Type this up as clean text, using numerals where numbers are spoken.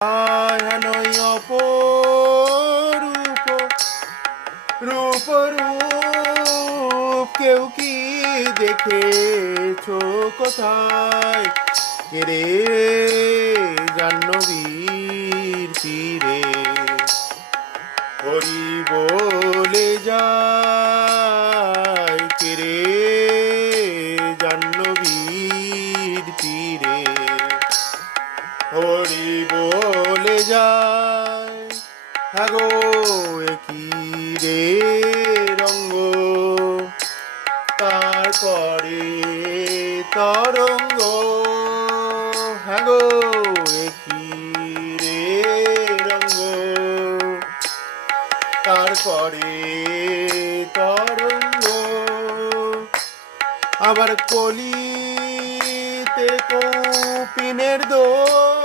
হেনই অপরূপ রূপ রূপ কেউ কি দেখেছো কোথায়? কেরে জাহ্নবীর তীরে হরি বলে যায়, কেরে জাহ্নবীর তীরে হরি বলে যায়। হাগো একই রে রঙ্গ, তারপরে তরঙ্গ। হাগো একই রে রঙ্গ, তারপরে তরঙ্গ। আবার কলিতে কৌপিনের দোষ,